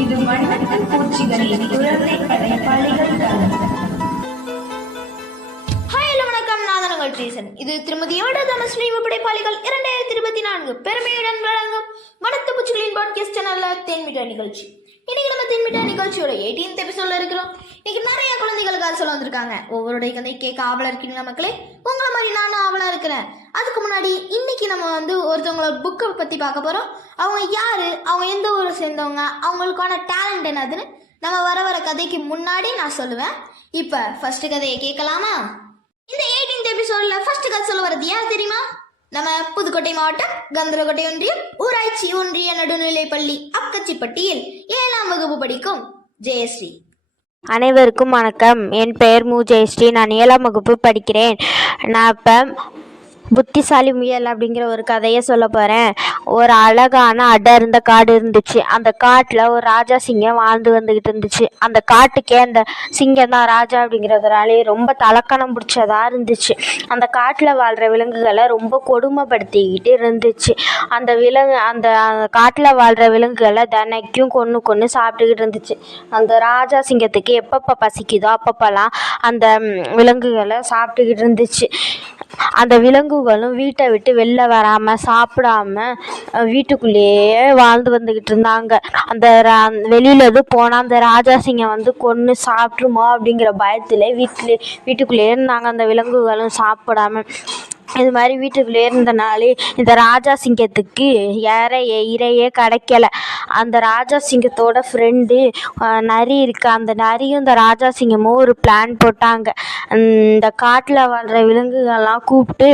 இது வண்ணத்தில் பூச்சிகளின் குழந்தை படைப்பாளிகள் ஹாய் வணக்கம். தான் இது திருமதி யோடதான ஸ்ரீம படைப்பாளிகள் இரண்டாயிரத்தி இருபத்தி நான்கு. பெருமையுடன் வழங்கும் வனத்து பூச்சிகளின் பாட்காஸ்ட் சேனல்ல தேன்மிட்டா நிகழ்ச்சி. இன்னைக்கு நம்ம தேன்மிட்டா நிகழ்ச்சியோட எயிட்டீன்த் எபிசோட்ல இருக்கிறோம். இன்னைக்கு நிறைய குழந்தைகளுக்கு சொல்ல வந்திருக்காங்க. ஒவ்வொருடைய கதை கேட்க ஆவலா இருக்கீங்களா மக்களே உங்களை மாதிரி நானும் ஆவலா இருக்கிறேன். அதுக்கு முன்னாடி இன்னைக்கு நம்ம வந்து ஒருத்தவங்களோட புக்கை பத்தி பார்க்க போறோம். அவங்க யாரு? அவங்க எந்த ஊரை சேர்ந்தவங்க? அவங்களுக்கான டேலண்ட் என்னதுன்னு நம்ம வர வர கதைக்கு முன்னாடி நான் சொல்லுவேன். இப்போ ஃபர்ஸ்ட் கதையை கேட்கலாமா? இந்த 18th எபிசோட்ல ஃபர்ஸ்ட் கதை சொல்ல வரது யார் தெரியுமா? நம்ம புதுக்கோட்டை மாவட்டம் கந்தரகோட்டை ஒன்றியம் ஊராட்சி ஒன்றிய நடுநிலைப்பள்ளி அக்கச்சிப்பட்டியில் ஏழாம் வகுப்பு படிக்கும் ஜெயஸ்ரீ. அனைவருக்கும் வணக்கம். என் பெயர் மு. ஜெயஸ்ரீ. நான் ஏழாம் வகுப்பு படிக்கிறேன். நான் இப்போ புத்திசாலி முயல் அப்படிங்கிற ஒரு கதையை சொல்ல போகிறேன் ஒரு அழகான அடர்ந்த காடு இருந்துச்சு. அந்த காட்டில் ஒரு ராஜா சிங்கம் வாழ்ந்து வந்துக்கிட்டு இருந்துச்சு. அந்த காட்டுக்கே அந்த சிங்கம் தான் ராஜா அப்படிங்கிறதுனாலே ரொம்ப தலக்கணம் பிடிச்சதாக இருந்துச்சு. அந்த காட்டில் வாழ்கிற விலங்குகளை ரொம்ப கொடுமைப்படுத்திக்கிட்டு இருந்துச்சு. அந்த விலங்கு அந்த காட்டில் வாழ்கிற விலங்குகளை தினைக்கும் கொன்று கொன்று சாப்பிட்டுக்கிட்டு இருந்துச்சு. அந்த ராஜா சிங்கத்துக்கு எப்பப்போ பசிக்குதோ அப்பப்போலாம் அந்த விலங்குகளை சாப்பிட்டுக்கிட்டு இருந்துச்சு. அந்த விலங்குகளும் வீட்டை விட்டு வெளில வராமல் சாப்பிடாம வீட்டுக்குள்ளேயே வாழ்ந்து வந்துக்கிட்டு இருந்தாங்க. அந்த ரா- வெளியில் எதுவும் போனால் அந்த ராஜா சிங்கம் வந்து கொன்று சாப்பிட்ருமோ அப்படிங்கிற பயத்தில் வீட்டிலே வீட்டுக்குள்ளேயே இருந்தாங்க. அந்த விலங்குகளும் சாப்பிடாம இது மாதிரி வீட்டுக்குள்ளே இருந்தனாலே இந்த ராஜா சிங்கத்துக்கு இறைய இறையே கிடைக்கல. அந்த ராஜா சிங்கத்தோட ஃப்ரெண்டு நரி இருக்குது அந்த நரியும் இந்த ராஜா சிங்கமும் ஒரு பிளான் போட்டாங்க. இந்த காட்டில் வாழ்கிற விலங்குகள்லாம் கூப்பிட்டு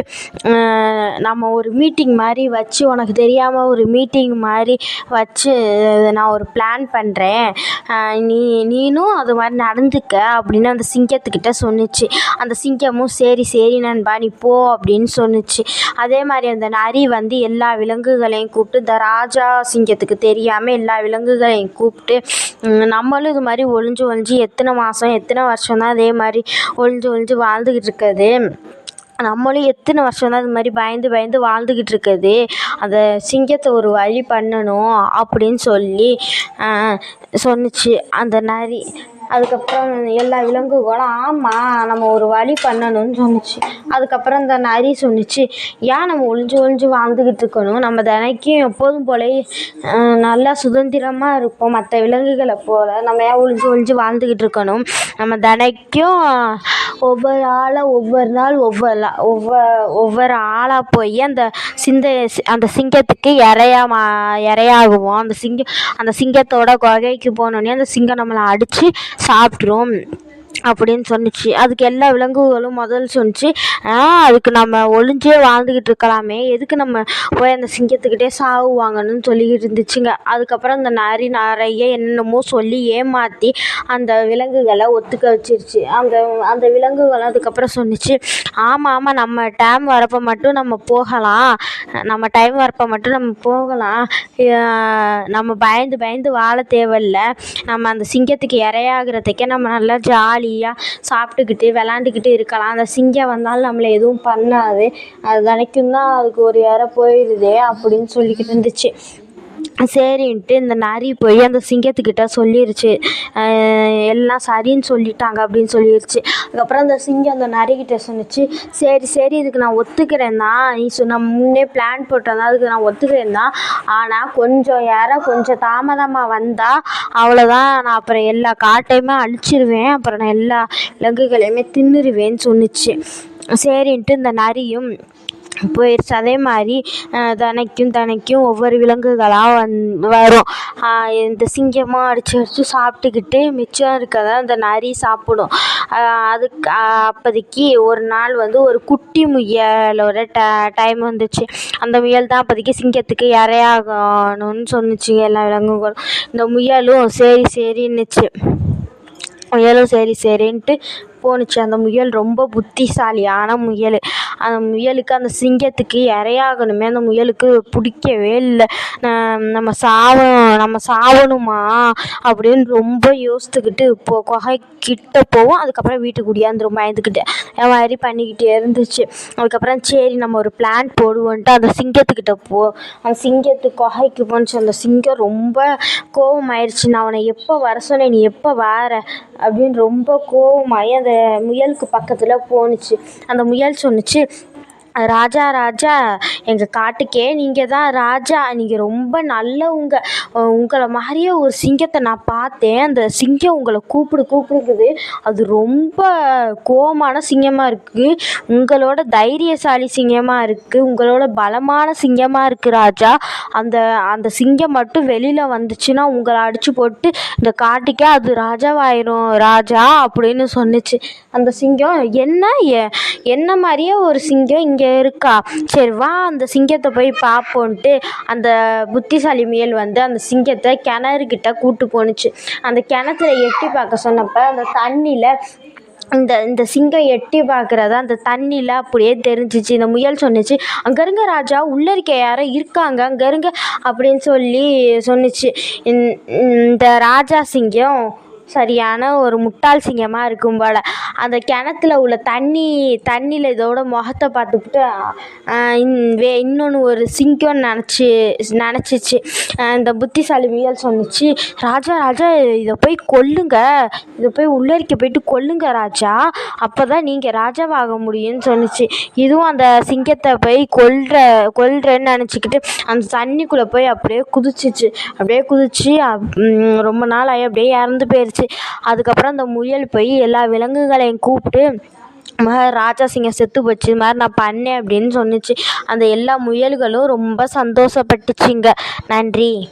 நம்ம ஒரு மீட்டிங் மாதிரி வச்சு உனக்கு தெரியாமல் ஒரு மீட்டிங் மாதிரி வச்சு நான் ஒரு பிளான் பண்ணுறேன் நீ நீனும் அது மாதிரி நடந்துக்க அப்படின்னு அந்த சிங்கத்துக்கிட்ட சொன்னுச்சு. அந்த சிங்கமும் சரி சரி நண்பா நீ போ அப்படின்னு சொன்னுச்சு. அதே மாதிரி அந்த நரி வந்து எல்லா விலங்குகளையும் கூப்பிட்டு இந்த ராஜா சிங்கத்துக்கு தெரியாமல் எல்லா விலங்குகளையும் கூப்பிட்டு நம்மளும் இது மாதிரி ஒளிஞ்சு ஒளிஞ்சு எத்தனை மாதம் எத்தனை வருஷம் தான் அதே மாதிரி ஒளிஞ்சு ஒளிஞ்சு வாழ்ந்துக்கிட்டு இருக்குது. நம்மளும் எத்தனை வருஷம் தான் இது மாதிரி பயந்து பயந்து வாழ்ந்துக்கிட்டு இருக்குது. அந்த சிங்கத்தை ஒரு வழி பண்ணணும் அப்படின்னு சொல்லி சொன்னிச்சு சொன்னுச்சு. அந்த நரி அதுக்கப்புறம் எல்லா விலங்குகளும் ஆமாம் நம்ம ஒரு வழி பண்ணணும்னு சொன்னுச்சு. அதுக்கப்புறம் இந்த நரி சொன்னுச்சு. ஏன் நம்ம ஒளிஞ்சு ஒளிஞ்சு வாழ்ந்துக்கிட்டு இருக்கணும்? நம்ம தினைக்கும் எப்போதும் போல நல்லா சுதந்திரமாக இருப்போம். மற்ற விலங்குகளை போல் நம்ம ஏன் ஒளிஞ்சு ஒளிஞ்சு வாழ்ந்துக்கிட்டு இருக்கணும்? நம்ம தினைக்கும் ஒவ்வொரு ஆளாக ஒவ்வொரு நாள் ஒவ்வொரு லா- ஒவ்வொரு ஒவ்வொரு ஆளாக போய் அந்த சிந்த அந்த சிங்கத்துக்கு இரையா மா இரையாகுவோம். அந்த சிங்கம் அந்த சிங்கத்தோட குகைக்கு போனோடனே அந்த சிங்கம் நம்மளை அடித்து சாப்பிட்ரும். அப்படின்னு சொன்னிச்சு. அதுக்கு எல்லா விலங்குகளும் முதல் சொன்னுச்சு. அதுக்கு நம்ம ஒளிஞ்சே வாழ்ந்துக்கிட்டு இருக்கலாமே. எதுக்கு நம்ம போய் அந்த சிங்கத்துக்கிட்டே சாவு வாங்கணும்னு சொல்லிக்கிட்டு இருந்துச்சுங்க. அதுக்கப்புறம் அந்த நரி நிறைய என்னென்னமோ சொல்லி ஏமாற்றி அந்த விலங்குகளை ஒத்துக்க வச்சிருச்சு. அந்த அந்த விலங்குகள் அதுக்கப்புறம் சொன்னுச்சு. ஆமாம் ஆமாம் நம்ம டைம் வரப்போ மட்டும் நம்ம போகலாம். நம்ம டைம் வரப்போ மட்டும் நம்ம போகலாம். நம்ம பயந்து பயந்து வாழ தேவையில்லை. நம்ம அந்த சிங்கத்துக்கு இரையாகிறதுக்கே நம்ம நல்லா ஜாலியாக சாப்பிட்டுக்கிட்டு விளாண்டுக்கிட்டு இருக்கலாம். அந்த சிங்கம் வந்தாலும் நம்மளை எதுவும் பண்ணாது. அது வரைக்கும் தான் அதுக்கு ஒரு இறை போயிடுதே அப்படின்னு சொல்லிக்கிட்டு இருந்துச்சு. சரின்ட்டு இந்த நரி போய் அந்த சிங்கத்துக்கிட்ட சொல்லிருச்சு. எல்லாம் சரின்னு சொல்லிட்டாங்க அப்படின்னு சொல்லிருச்சு. அதுக்கப்புறம் அந்த சிங்கம் அந்த நரிக்கிட்ட சொன்னுச்சு சரி சரி இதுக்கு நான் ஒத்துக்கிறேன் தான் நீ சொன்ன முன்னே பிளான் போட்டேன் அதுக்கு நான் ஒத்துக்கிறேன் தான் ஆனால் கொஞ்சம் யாரோ கொஞ்சம் தாமதமாக வந்தால் அவ்வளோதான் நான் அப்புறம் எல்லா காட்டையுமே அழிச்சிருவேன். அப்புறம் நான் எல்லா விலங்குகளையுமே தின்னுருவேன்னு சொன்னுச்சு. சரின்ட்டு இந்த நரியும் போயிடுச்சு அதே மாதிரி தினைக்கும் தினைக்கும் ஒவ்வொரு விலங்குகளாக வந் வரும். இந்த சிங்கமாக அடித்து அடித்து சாப்பிட்டுக்கிட்டு மிச்சம் இருக்கதை அந்த நரி சாப்பிடும். அதுக்கு அப்போதைக்கு ஒரு நாள் வந்து ஒரு குட்டி முயலோட ட டைம் வந்துச்சு. அந்த முயல் தான் அப்போதைக்கு சிங்கத்துக்கு இரையாகணும்னு சொன்னுச்சுங்க எல்லா விலங்குகளும். இந்த முயலும் சரி சரின்னுச்சு. முயலும் சரி சரின்ட்டு போணுச்சு அந்த முயல் ரொம்ப புத்திசாலியான முயல். அந்த முயலுக்கு அந்த சிங்கத்துக்கு இரையாகணுமே. அந்த முயலுக்கு பிடிக்கவே இல்லை. நம்ம சாவணும் நம்ம சாவணுமா? அப்படின்னு ரொம்ப யோசித்துக்கிட்டு இப்போ குகை கிட்ட போவோம். அதுக்கப்புறம் வீட்டுக்கு ஓடியாந்துரும் பயந்துக்கிட்டு. அது மாதிரி பண்ணிக்கிட்டே இருந்துச்சு. அதுக்கப்புறம் சரி நம்ம ஒரு பிளான் போடுவோன்ட்டு அந்த சிங்கத்துக்கிட்ட போ அந்த சிங்கத்து குகைக்கு போனுச்சு அந்த சிங்கம் ரொம்ப கோவமாயிருச்சு. நான் அவனை எப்போ வர சொன்னேன்? நீ எப்போ வார? அப்படின்னு ரொம்ப கோவமாயி அந்த முயலுக்கு பக்கத்தில் போணுச்சு. அந்த முயல் சொன்னுச்சு ராஜா ராஜா எங்கள் காட்டுக்கே நீங்கள் தான் ராஜா. நீங்கள் ரொம்ப நல்லவங்க உங்களை மாதிரியே ஒரு சிங்கத்தை நான் பார்த்தேன். அந்த சிங்கம் உங்களை கூப்பிடு கூப்பிடுக்குது. அது ரொம்ப கோவமான சிங்கமாக இருக்குது உங்களோட தைரியசாலி சிங்கமாக இருக்குது உங்களோட பலமான சிங்கமாக இருக்குது ராஜா. அந்த அந்த சிங்கம் மட்டும் வெளியில் வந்துச்சுன்னா உங்களை அடித்து போட்டு இந்த காட்டுக்கே அது ராஜாவாயிரும் ராஜா அப்படின்னு சொன்னிச்சு. அந்த சிங்கம் என்ன என்ன மாதிரியே ஒரு சிங்கம் இங்கே இருக்கா? சரி வா அந்த சிங்கத்தை போய் பார்ப்போன்ட்டு அந்த புத்திசாலி முயல் வந்து அந்த சிங்கத்தை கிணறுக்கிட்ட கூட்டு போணுச்சு. அந்த கிணத்துல எட்டி பார்க்க சொன்னப்போ அந்த தண்ணியில் இந்த இந்த சிங்கம் எட்டி பார்க்குறத அந்த தண்ணியில் அப்படியே தெரிஞ்சிச்சு. இந்த முயல் சொன்னுச்சு அங்கே இருங்க ராஜா உள்ளே இருக்க யாரோ இருக்காங்க அங்கே இருங்க அப்படின்னு சொல்லி சொன்னுச்சு. இந்த ராஜா சிங்கம் சரியான ஒரு முட்டாள் சிங்கமாக இருக்கும் போல். அந்த கிணத்துல உள்ள தண்ணி தண்ணியில் இதோட முகத்தை பார்த்துக்கிட்டு இன்- வே இன்னொன்று ஒரு சிங்கம்னு நினச்சி நினச்சிச்சு. இந்த புத்திசாலி முயல் சொன்னுச்சு ராஜா ராஜா இதை போய் கொல்லுங்க. இதை போய் உள்ளரிக்க போயிட்டு கொல்லுங்க ராஜா. அப்போ தான் நீங்கள் ராஜாவாக முடியும்னு சொன்னுச்சு. இதுவும் அந்த சிங்கத்தை போய் கொல்ற கொல்றேன்னு நினச்சிக்கிட்டு அந்த தண்ணிக்குள்ளே போய் அப்படியே குதிச்சிச்சு. அப்படியே குதிச்சு ரொம்ப நாள் ஆகி அப்படியே இறந்து போயிடுச்சு அதுக்கப்புறம் அந்த முயல் போய் எல்லா விலங்குகளையும் கூப்பிட்டு மாதிரி ராஜா சிங்கம் செத்து போச்சு. இது மாதிரி நான் பண்ணேன் அப்படின்னு சொன்னிச்சு. அந்த எல்லா முயல்களும் ரொம்ப சந்தோஷப்பட்டுச்சுங்க. நன்றி.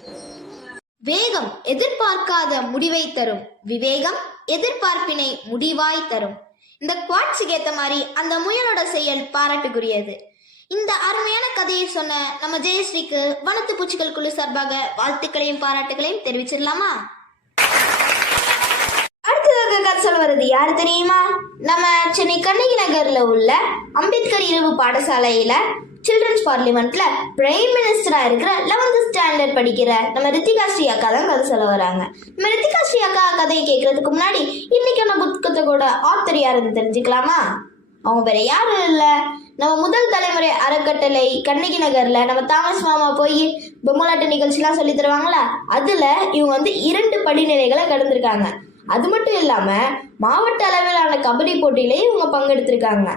வேகம் எதிர்பார்க்காத முடிவை தரும். விவேகம் எதிர்பார்ப்பினை முடிவாய் தரும். இந்த குவாட்ஸுக்கு ஏத்த மாதிரி அந்த முயலோட செயல் பாராட்டுக்குரியது. இந்த அருமையான கதையை சொன்ன நம்ம ஜெயஸ்ரீக்கு வனத்து பூச்சிகள் குழு சார்பாக வாழ்த்துக்களையும் பாராட்டுகளையும் தெரிவிச்சிடலாமா? அடுத்ததாக கதை சொல்ல வர்றது யார் தெரியுமா? நம்ம சென்னை கண்ணகி நகர்ல உள்ள அம்பேத்கர் இரவு பாடசாலையில சில்ட்ரன்ஸ் பார்லிமெண்ட்ல பிரைம் மினிஸ்டரா இருக்கிற லெவன்த் ஸ்டாண்டர்ட் படிக்கிற நம்ம ரித்திகா ஸ்ரீ அக்கா தான் கதை சொல்ல வராங்க. நம்ம ரித்திகா ஸ்ரீ அக்கா கதையை கேட்கறதுக்கு முன்னாடி இன்னைக்கான புத்தகத்தோட ஆத்தர் யாருன்னு தெரிஞ்சுக்கலாமா? அவங்க வேற யாரும் இல்லை. நம்ம முதல் தலைமுறை அறக்கட்டளை கண்ணகி நகர்ல நம்ம தாமஸ் மாமா போய் பொம்மலாட்ட நிகழ்ச்சிலாம் சொல்லி தருவாங்களா? அதுல இவங்க வந்து இரண்டு படிநிலைகளை கடந்திருக்காங்க. அது மட்டும் இல்லாம மாவட்ட அளவிலான கபடி போட்டியிலையும் இவங்க பங்கெடுத்திருக்காங்க.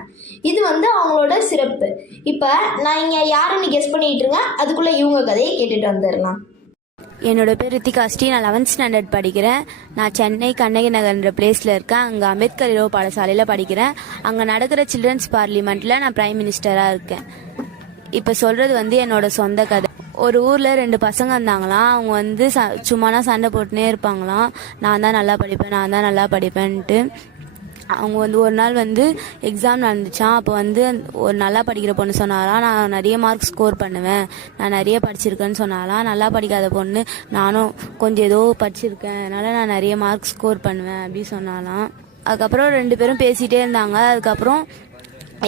இது வந்து அவங்களோட சிறப்பு. இப்ப நான் இங்க யாருன்னு கெஸ் பண்ணிட்டு இருக்கேன் அதுக்குள்ள இவங்க கதையை கேட்டுட்டு வந்துடலாம். என்னோட பேர் ரித்திகா ஸ்ரீ. நான் லெவன்த் ஸ்டாண்டர்ட் படிக்கிறேன். நான் சென்னை கண்ணகி நகர்ன்ற பிளேஸில் இருக்கேன். அங்கே அம்பேத்கர் இரவு பாடசாலையில் படிக்கிறேன். அங்கே நடக்கிற சில்ட்ரன்ஸ் பார்லிமெண்ட்டில் நான் பிரைம் மினிஸ்டராக இருக்கேன். இப்போ சொல்கிறது வந்து என்னோட சொந்த கதை. ஒரு ஊரில் ரெண்டு பசங்க இருந்தாங்களாம். அவங்க வந்து ச சும்மானா சண்டை போட்டுனே இருப்பாங்களாம். நான் தான் நல்லா படிப்பேன் நான் தான் நல்லா படிப்பேன்ட்டு. அவங்க வந்து ஒரு நாள் வந்து எக்ஸாம் நடந்துச்சான் அப்போ வந்து ஒரு நல்லா படிக்கிற பொண்ணு சொன்னாலாம் நான் நிறைய மார்க் ஸ்கோர் பண்ணுவேன். நான் நிறைய படிச்சிருக்கேன்னு சொன்னாலாம் நல்லா படிக்காத பொண்ணு நானும் கொஞ்சம் ஏதோ படிச்சிருக்கேன். அதனால நான் நிறைய மார்க் ஸ்கோர் பண்ணுவேன் அப்படி சொன்னாலாம் அதுக்கப்புறம் ரெண்டு பேரும் பேசிகிட்டே இருந்தாங்க. அதுக்கப்புறம்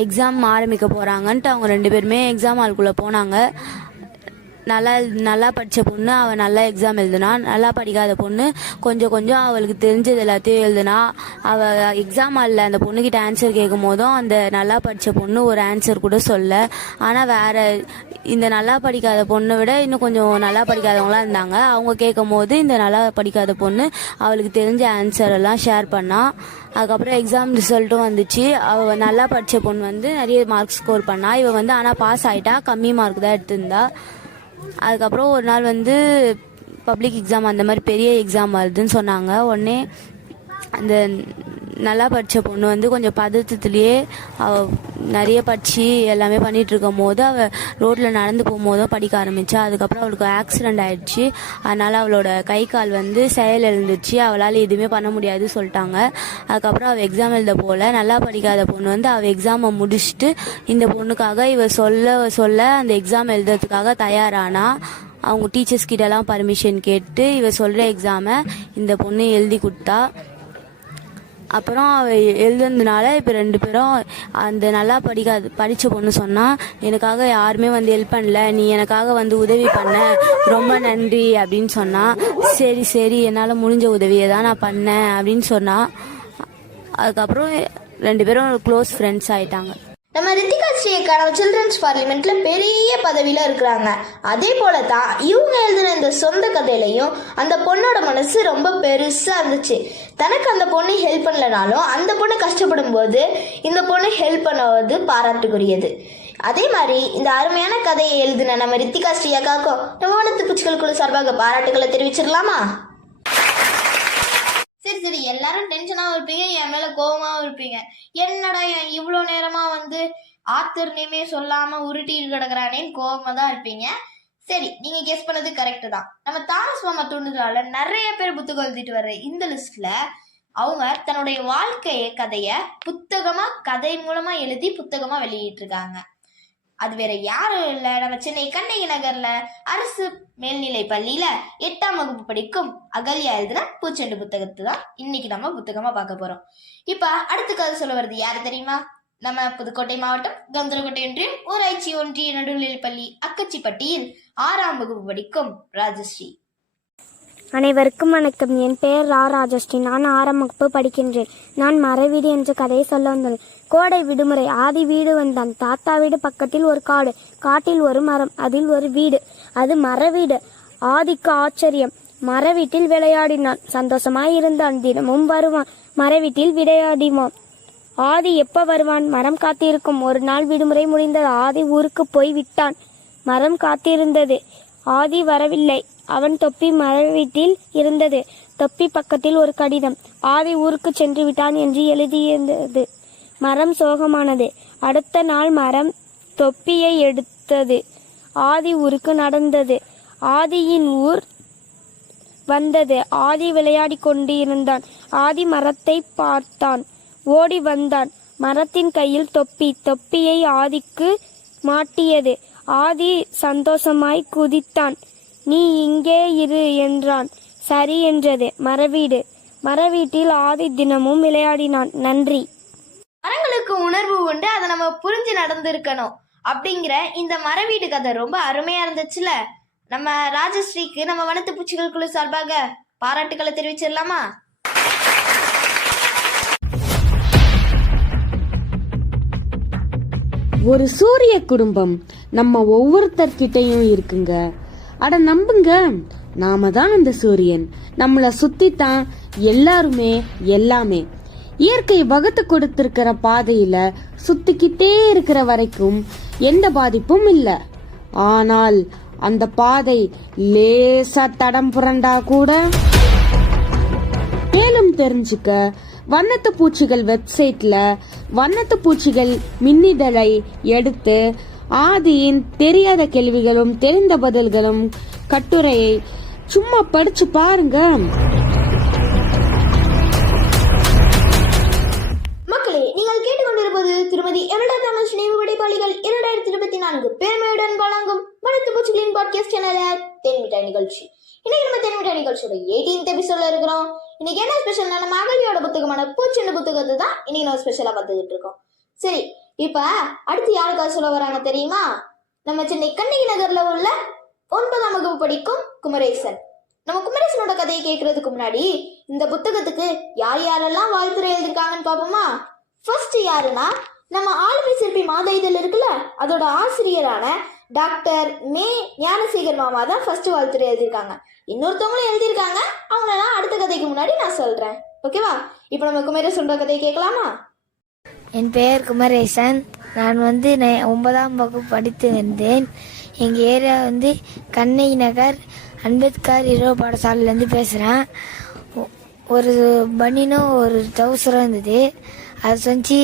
எக்ஸாம் ஆரம்பிக்க போகிறாங்கன்ட்டு அவங்க ரெண்டு பேருமே எக்ஸாம் ஹால்குள்ளே போனாங்க. நல்லா நல்லா படித்த பொண்ணு அவள் நல்லா எக்ஸாம் எழுதுனா நல்லா படிக்காத பொண்ணு கொஞ்சம் கொஞ்சம் அவளுக்கு தெரிஞ்சது எல்லாத்தையும் எழுதுனா அவள் எக்ஸாம் ஹாலில் அந்த பொண்ணுக்கிட்ட ஆன்சர் கேட்கும் போதும் அந்த நல்லா படித்த பொண்ணு ஒரு ஆன்சர் கூட சொல்ல. ஆனால் வேற இந்த நல்லா படிக்காத பொண்ணை விட இன்னும் கொஞ்சம் நல்லா படிக்காதவங்களாம் இருந்தாங்க. அவங்க கேட்கும் போது இந்த நல்லா படிக்காத பொண்ணு அவளுக்கு தெரிஞ்ச ஆன்சர் எல்லாம் ஷேர் பண்ணா. அதுக்கப்புறம் எக்ஸாம் ரிசல்ட்டும் வந்துச்சு. அவள் நல்லா படித்த பொண்ணு வந்து நிறைய மார்க் ஸ்கோர் பண்ணா. இவ வந்து ஆனால் பாஸ் ஆகிட்டா கம்மி மார்க் தான் எடுத்திருந்தா. அதுக்கப்புறம் ஒரு நாள் வந்து பப்ளிக் எக்ஸாம் அந்த மாதிரி பெரிய எக்ஸாம் வருதுன்னு சொன்னாங்க. உடனே அந்த நல்லா படித்த பொண்ணு வந்து கொஞ்சம் பதட்டத்துலேயே அவள் நிறைய படித்து எல்லாமே பண்ணிகிட்ருக்கும் இருக்கும் போது அவள் ரோட்டில் நடந்து போகும்போதும் படிக்க ஆரம்பிச்சா. அதுக்கப்புறம் அவளுக்கு ஆக்சிடென்ட் ஆயிடுச்சு. அதனால் அவளோட கை கால் வந்து செயல் எழுந்துச்சு அவளால் எதுவுமே பண்ண முடியாது சொல்லிட்டாங்க. அதுக்கப்புறம் அவள் எக்ஸாம் எழுத போல. நல்லா படிக்காத பொண்ணு வந்து அவள் எக்ஸாமை முடிச்சுட்டு இந்த பொண்ணுக்காக இவ சொல்ல சொல்ல அந்த எக்ஸாம் எழுதுறதுக்காக தயாரானா. அவங்க டீச்சர்ஸ் கிட்டலாம் பர்மிஷன் கேட்டு இவ சொல்கிற எக்ஸாமை இந்த பொண்ணு எழுதி கொடுத்தா. அப்புறம் அவ எழுதுனதுனால இப்போ ரெண்டு பேரும் அந்த நல்லா படிக்காது படித்த பொண்ணு சொன்னால் எனக்காக யாருமே வந்து ஹெல்ப் பண்ணல. நீ எனக்காக வந்து உதவி பண்ண. ரொம்ப நன்றி. அப்படின்னு சொன்னால் சரி சரி. என்னால் முடிஞ்ச உதவியை தான் நான் பண்ணேன். அப்படின்னு சொன்னால் அதுக்கப்புறம் ரெண்டு பேரும் க்ளோஸ் ஃப்ரெண்ட்ஸ் ஆயிட்டாங்க. நம்ம ரித்திகா ஸ்ரீக்கான சில்ட்ரன்ஸ் பார்லிமெண்ட்ல பெரிய பதவியில இருக்கிறாங்க. அதே போல தான் இவங்க எழுதின இந்த சொந்த கதையிலையும் அந்த பொண்ணோட மனசு ரொம்ப பெருசா இருந்துச்சு. தனக்கு அந்த பொண்ணு ஹெல்ப் பண்ணலனாலும் அந்த பொண்ணு கஷ்டப்படும் போது இந்த பொண்ணு ஹெல்ப் பண்ணுவது பாராட்டுக்குரியது. அதே மாதிரி இந்த அருமையான கதையை எழுதின நம்ம ரித்திகா ஸ்ரீயாக்காக்கும் நம்ம வனத்து பூச்சிகள் குழு சார்பாக பாராட்டுகளை தெரிவிச்சிடலாமா? சரி எல்லாரும் டென்ஷனாகவும் இருப்பீங்க என் மேல கோபமாகவும் இருப்பீங்க. என்னடா என் இவ்வளோ நேரமா வந்து ஆத்தர் நேமே சொல்லாம உருட்டிட்டு கிடக்குறானேன்னு கோவமா தான் இருப்பீங்க. சரி நீங்க கெஸ் பண்ணது கரெக்ட் தான். நம்ம தாமஸ் மாமா தூண்டுதலால நிறைய பேர் புத்தகம் எழுதிட்டு வர்ற இந்த லிஸ்ட்ல அவங்க தன்னுடைய வாழ்க்கைய கதைய புத்தகமா கதை மூலமா எழுதி புத்தகமா வெளியிட்டு இருக்காங்க அது வேற யாரும் இல்ல. நம்ம சென்னை கண்ணகி நகர்ல அரசு மேல்நிலை பள்ளியில எட்டாம் வகுப்பு படிக்கும் அகல்யா எழுதுன பூச்செண்டு புத்தகத்தை தான் இன்னைக்கு நம்ம புத்தகமா பார்க்க போறோம். இப்ப அடுத்த கதை சொல்ல வருது யாரு தெரியுமா? நம்ம புதுக்கோட்டை மாவட்டம் கந்தரகோட்டை ஒன்றியம் ஊராட்சி ஒன்றிய நடுநிலை பள்ளி அக்கச்சிப்பட்டியில் ஆறாம் வகுப்பு படிக்கும் ராஜஸ்ரீ. அனைவருக்கும் வணக்கம். என் பெயர் ரா ராஜஸ்ரீ. நான் ஆறாம் வகுப்பு படிக்கின்றேன். நான் மறைவீடு என்ற கதையை சொல்ல வந்தேன் கோடை விடுமுறை. ஆதி வீடு வந்தான். தாத்தா வீடு பக்கத்தில் ஒரு காடு. காட்டில் ஒரு மரம் அதில் ஒரு வீடு. அது மரவீடு ஆதிக்கு ஆச்சரியம். மரவீட்டில் விளையாடினான். சந்தோஷமாய் இருந்தான். தினமும் வருவான். மரவீட்டில் விளையாடிவான். ஆதி எப்ப வருவான்? மரம் காத்திருக்கும். ஒரு நாள் விடுமுறை முடிந்தது. ஆதி ஊருக்கு போய் விட்டான். மரம் காத்திருந்தது. ஆதி வரவில்லை. அவன் தொப்பி மரவீட்டில் இருந்தது. தொப்பி பக்கத்தில் ஒரு கடிதம். ஆதி ஊருக்கு சென்று விட்டான் என்று எழுதியிருந்தது. மரம் சோகமானது. அடுத்த நாள் மரம் தொப்பியை எடுத்தது. ஆதி ஊருக்கு நடந்தது. ஆதியின் ஊர் வந்தது. ஆதி விளையாடி கொண்டிருந்தான். ஆதி மரத்தை பார்த்தான். ஓடி வந்தான். மரத்தின் கையில் தொப்பி. தொப்பியை ஆதிக்கு மாட்டியது. ஆதி சந்தோஷமாய் குதித்தான். நீ இங்கே இரு என்றான். சரி என்றது. மரவீடு. மரவீட்டில் ஆதி தினமும் விளையாடினான். நன்றி. மரங்களுக்கு உணர்வு உண்டு அதை நம்ம புரிஞ்சு நடந்திருக்கணும் அப்படிங்கிற இந்த மரவீடு கதை ரொம்ப அருமையா இருந்துச்சுல. நம்ம ராஜஸ்ரீக்கு நம்ம வனத்து பூச்சிகள் குழு சார்பாக பாராட்டுக்களை தெரிவிச்சிடலாமா? ஒரு சூரிய குடும்பம் நம்ம ஒவ்வொருத்தர்கிட்டயும் இருக்குங்க. அட நம்புங்க நாம தான் அந்த சூரியன். நம்மள சுத்தி தான் எல்லாருமே எல்லாமே. இயற்கை வகுத்து கொடுத்திருக்கிற பாதையில சுத்திக்கிட்டே இருக்கிற வரைக்கும் எந்த பாதிப்பும் இல்ல. ஆனால் அந்த பாதை லேசா தடம் புரண்டா கூட. மேலும் தெரிஞ்சுக்க வண்ணத்து பூச்சிகள் வெப்சைட்ல வண்ணத்து பூச்சிகள் மின்னிதழை எடுத்து ஆதியின் தெரியாத கேள்விகளும் தெரிந்த பதில்களும் கட்டுரையை சும்மா படிச்சு பாருங்க. நான்கு பெருமையுடன் வழங்கும் வனத்து பூச்சிகளின் பாட்காஸ்ட் சேனல தென்மிட்டாய் நிகழ்ச்சி. இன்னைக்கு நம்ம தென்மிட்டாய் நிகழ்ச்சியோட எயிட்டீன்த் எபிசோட்ல இருக்கிறோம். இன்னைக்கு என்ன ஸ்பெஷல்னா நம்ம அகலியோட புத்தகமான பூச்செண்டு புத்தகத்தை தான் இன்னைக்கு நம்ம ஸ்பெஷலா பார்த்துக்கிட்டு இருக்கோம். சரி இப்ப அடுத்து யாருக்காக சொல்ல வராங்க தெரியுமா? நம்ம சென்னை கண்ணகி நகர்ல உள்ள ஒன்பதாம் வகுப்பு படிக்கும் குமரேசன். நம்ம குமரேசனோட கதையை கேட்கறதுக்கு முன்னாடி இந்த புத்தகத்துக்கு யார் யாரெல்லாம் வாழ்த்துறை எழுதிருக்காங்கன்னு பாப்போமா ஃபர்ஸ்ட் யாருன்னா நம்ம ஆளுமை சிற்பி மாத இதழ் இருக்குல்ல அதோட ஆசிரியரான டாக்டர் மே ஞானசேகர் மாமா தான் ஃபர்ஸ்ட் வாழ்த்துறை எழுதியிருக்காங்க. இன்னொருத்தவங்களும் எழுதியிருக்காங்க அவங்களெல்லாம் அடுத்த கதைக்கு முன்னாடி நான் சொல்றேன். ஓகேவா இப்போ நம்ம குமரேசனோட கதையை கேட்கலாமா? என் பெயர் குமரேசன். நான் வந்து ஒன்பதாம் வகுப்பு படித்து வந்தேன். எங்கள் ஏரியா வந்து கண்ணகி நகர் அம்பேத்கர் இரவு பாடசாலையிலேருந்து பேசுகிறேன் ஒரு பனினும் ஒரு டவுசரும் இருந்தது. அது செஞ்சு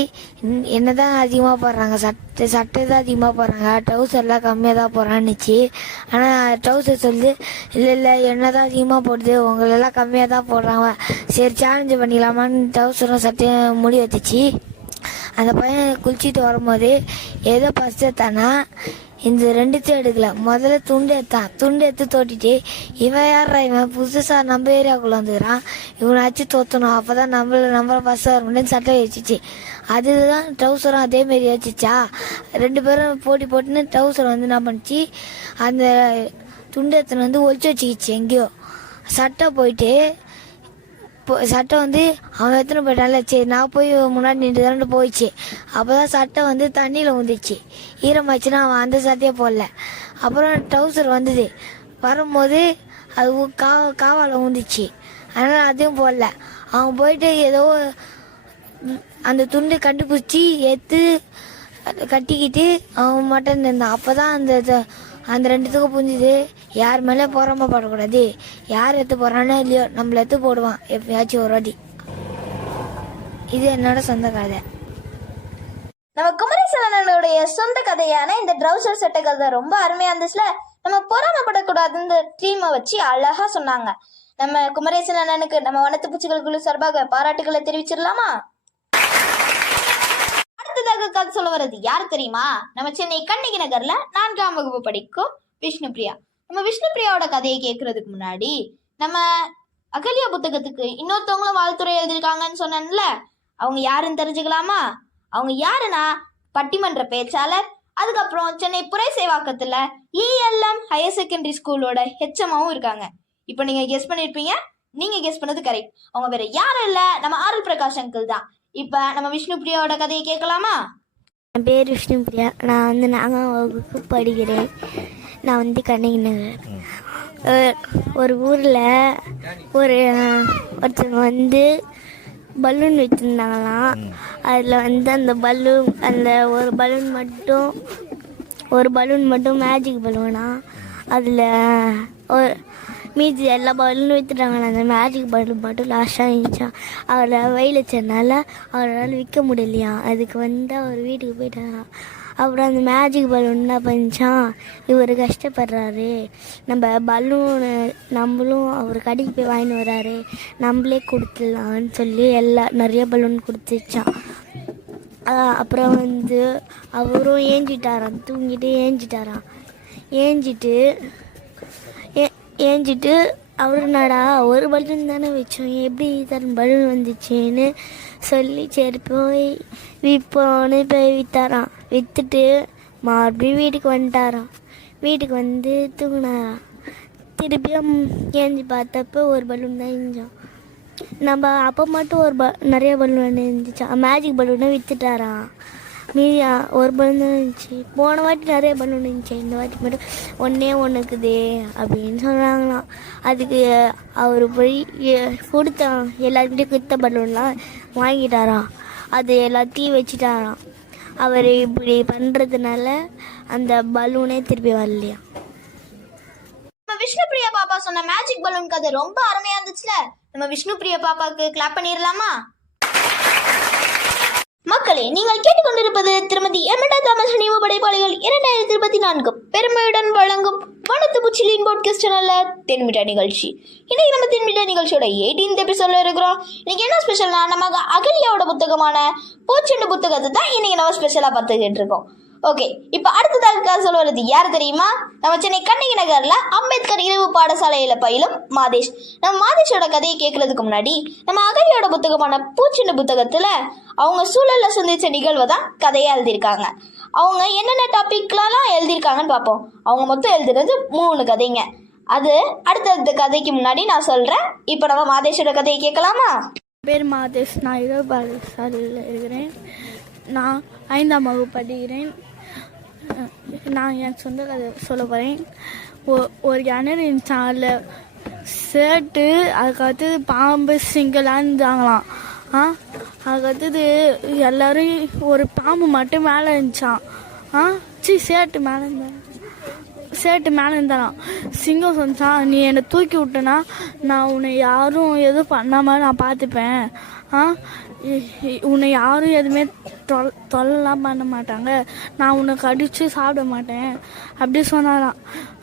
என்ன தான் அதிகமாக போடுறாங்க சட்டை சட்டை தான் அதிகமாக போடுறாங்க. ட்ரௌசர்லாம் கம்மியாக தான் போடுறான்னுச்சு. ஆனால் ட்ரௌசர் சொல்லுது இல்லை இல்லை என்ன தான் அதிகமாக போடுது உங்களெல்லாம் கம்மியாக தான் போடுறாங்க. சரி சேலஞ்சு பண்ணிக்கலாமான்னு ட்ரௌசரும் சட்டையும் முடி வச்சுச்சு. அந்த பையன் குளிச்சுட்டு வரும்போது ஏதோ ஃபஸ்ட்டு தானா இந்த ரெண்டுத்தையும் எடுக்கல. முதல்ல துண்டு எடுத்தான் துண்டு எடுத்து தோட்டிட்டு இவன் யாரா இவன் புதுசா நம்ம ஏரியாக்குள்ள வந்துக்கிறான். இவனை அச்சு தோத்தணும். அப்பதான் நம்மள நம்மள பஸ் வரணும்னு சட்டை வச்சுச்சு. அதுதான் ட்ரௌசரும் அதே மாதிரி வச்சுச்சா. ரெண்டு பேரும் போட்டி போட்டுன்னு ட்ரௌசர் வந்து என்ன பண்ணிச்சு? அந்த துண்டு எடுத்துன்னு வந்து ஒழிச்சு வச்சுக்கிச்சு எங்கேயோ. சட்டை போயிட்டு சட்டை வந்து அவன் எத்தனை போயிட்டான்ல. சரி நான் போய் முன்னாடி நின்று தானே போயிடுச்சு. அப்போதான் சட்டை வந்து தண்ணியில் ஊந்துச்சு. ஈரமாச்சுன்னா அவன் அந்த சட்டையே போடல. அப்புறம் ட்ரௌசர் வந்தது. வரும்போது அது கா காவால் வந்துச்சு அதனால் அதையும் போடல. அவன் போயிட்டு ஏதோ அந்த துண்டு கண்டுபிடிச்சி எடுத்து கட்டிக்கிட்டு அவன் மட்டும் இருந்தான் அப்போ தான் அந்த அந்த ரெண்டுத்துக்கும் புரிஞ்சுது. யார் மேலே பொறாமப்படக்கூடாது யார் எடுத்து போகிறானோ இல்லையோ நம்மள எடுத்து போடுவான் எப்பயாச்சும் ஒரு வாட்டி. இது என்னோட சொந்த கதை. நம்ம குமரேசனனுடைய சொந்த கதையான இந்த ட்ரௌசர் சட்டை கதை ரொம்ப அருமையா இருந்துச்சுல. நம்ம பொறாமப்படக்கூடாது இந்த வச்சு அழகா சொன்னாங்க. நம்ம குமரேசன் அண்ணனுக்கு நம்ம வனத்து பூச்சிகள் குழு சார்பாக பாராட்டுகளை தெரிவிச்சிடலாமா? அடுத்ததாக கதை சொல்ல வர்றது யார் தெரியுமா? நம்ம சென்னை கண்ணகி நகர்ல நான்காம் வகுப்பு படிக்கும் விஷ்ணுபிரியா. நம்ம விஷ்ணுபிரியாவோட கதையை கேட்கறதுக்கு முன்னாடி நம்ம அகல்யா புத்தகத்துக்கு இன்னொருத்தவங்களும் வாழ்த்துறை எழுதியிருக்காங்கன்னு சொன்னேன்ல அவங்க யாருன்னு தெரிஞ்சுக்கலாமா? அவங்க யாருன்னா பட்டிமன்ற பேச்சாளர் அதுக்கப்புறம் சென்னை புரை சேவாக்கத்துல இஎல்எம் ஹையர் செகண்டரி ஸ்கூலோட ஹெச்எம்மாவும் இருக்காங்க. இப்போ நீங்க கெஸ் பண்ணிருப்பீங்க நீங்க கெஸ் பண்ணது கரெக்ட் அவங்க வேற யாரும் இல்ல நம்ம ஆரல் பிரகாஷ் அங்கிள் தான். இப்ப நம்ம விஷ்ணு பிரியாவோட கதையை கேட்கலாமா? என் பேர் விஷ்ணுபிரியா. நான் வந்து நான்காம் வகுப்பு படிக்கிறேன். நான் வந்து கண்ணகி நகர் ஒரு ஊரில் ஒரு ஒருத்தர் வந்து பலூன் வச்சுருந்தாங்களாம். அதில் வந்து அந்த பலூன் அந்த ஒரு பலூன் மட்டும் ஒரு பலூன் மட்டும் மேஜிக் பலூனா. அதில் ஒரு மீதி எல்லா பலூனும் விற்றுட்டாங்களா அந்த மேஜிக் பலூன் மட்டும் லாஸ்ட்டாக இருந்துச்சான் அவரை வெயில் வச்சதுனால அவரால் விற்க முடியலையா அதுக்கு வந்து அவர் வீட்டுக்கு போயிட்டாராம். அப்புறம் அந்த மேஜிக் பலூன் என்ன பண்ணிச்சான் இவர் கஷ்டப்படுறாரு. நம்ம பலூனு நம்மளும் அவர் கடைக்கு போய் வாங்கிட்டு வராரு. நம்மளே கொடுத்துடலான்னு சொல்லி எல்லா நிறைய பலூன் கொடுத்துச்சான் அப்புறம் வந்து அவரும் ஏஞ்சிட்டாராம். தூங்கிட்டு ஏஞ்சிட்டாராம். ஏஞ்சிட்டு ஏ- ஏஞ்சிட்டு அவருனாடா ஒரு பலூன் தானே வச்சோம். எப்படி தன் பலூன் வந்துச்சுன்னு சொல்லி சரி போய் விற்போன்னு போய் விற்றாராம் விற்றுட்டு மறுபடியும் வீட்டுக்கு வந்துட்டாராம். வீட்டுக்கு வந்து தூங்கினாராம். திருப்பியும் ஏஞ்சி பார்த்தப்போ ஒரு பலூன் தான் இருந்தோம் நம்ம அப்போ மட்டும் ஒரு ப நிறைய பலூன் இருந்துச்சா மேஜிக் பலூனை விற்றுட்டாராம் மீதி ஒரு பலூன் தான் இருந்துச்சு. போன வாட்டி நிறைய பலூன் இருந்துச்சு. இந்த வாட்டி மட்டும் ஒன்றே ஒன்று இருக்குதே அப்படின்னு சொன்னாங்களாம் அதுக்கு அவர் போய் எ- கொடுத்த எல்லாருக்கிட்டையும் கொடுத்த பலூன்லாம் வாங்கிட்டாராம் அது எல்லாத்தையும் வச்சுட்டாராம். அவர் இப்படி பண்ணுறதுனால அந்த பலூனே திருப்பி வரலையா. நம்ம விஷ்ணு பிரியா பாப்பா சொன்ன மேஜிக் பலூன் கதை ரொம்ப அருமையா இருந்துச்சுல. நம்ம விஷ்ணு பிரியா பாப்பாக்கு கிளாப் பண்ணிடலாமா மக்களே நீங்கள் கேட்டுக்கொண்டிருப்பது திருமதி எமடா தாமஸ் நினைவு படைப்பாளிகள் இரண்டாயிரத்தி இருபத்தி நான்கு பெருமையுடன் வழங்கும் வனத்து புச்சிலின் பாட்காஸ்ட் நல்ல தென்மிட்டா நிகழ்ச்சி. இன்னைக்கு நம்ம தென்மிட்டா நிகழ்ச்சியோட எயிட்டீன்த் எபிசோட்ல இருக்கிறோம். இன்னைக்கு என்ன ஸ்பெஷல்னா நம்ம அகல்யாவோட புத்தகமான பூச்செண்டு புத்தகத்தை தான் இன்னைக்கு நம்ம ஸ்பெஷலாக பார்த்துக்கிட்டு இருக்கோம். ஓகே இப்போ அடுத்ததாக சொல்வது யார் தெரியுமா? நம்ம சென்னை கண்ணகி நகரில் அம்பேத்கர் இரவு பாடசாலையில் பயிலும் மாதேஷ். நம்ம மாதேஷோட கதையை கேட்கறதுக்கு முன்னாடி நம்ம அகலியோட புத்தகமான பூச்சின்னு புத்தகத்தில் அவங்க சூழலில் சந்தித்த நிகழ்வை தான் கதையாக எழுதியிருக்காங்க. அவங்க என்னென்ன டாபிக்லாம் எழுதியிருக்காங்கன்னு பார்ப்போம். அவங்க மொத்தம் எழுதுறது மூணு கதைங்க. அது அடுத்தடுத்த கதைக்கு முன்னாடி நான் சொல்கிறேன் இப்போ நம்ம மாதேஷோட கதையை கேட்கலாமா? பேர் மாதேஷ். நான் இரவு பாடசாலையில் இருக்கிறேன். நான் ஐந்தாம் வகுப்பு படிக்கிறேன். நான் என் சொந்த கதை சொல்ல போகிறேன் ஒரு கிணறு இருந்துச்சான் அதில் சேட்டு அதுக்கடுத்தது பாம்பு சிங்கலாக இருந்தாங்களாம். ஆ? அதுக்கடுத்தது எல்லோரும் ஒரு பாம்பு மட்டும் மேலே இருந்துச்சான் ஆ? சி சேட்டு மேலே இருந்தாங்க சேட்டு மேலே இருந்தாராம். சிங்கம் சொன்னான் நீ என்னை தூக்கி விட்டனா நான் உன்னை யாரும் எதுவும் பண்ணாமல் நான் பார்த்துப்பேன். ஆ? உன்னை யாரும் எதுவுமே தொல் தொல்லலாம் பண்ண மாட்டாங்க. நான் உன்னை கடிச்சு சாப்பிட மாட்டேன். அப்படி சொன்னாராம்.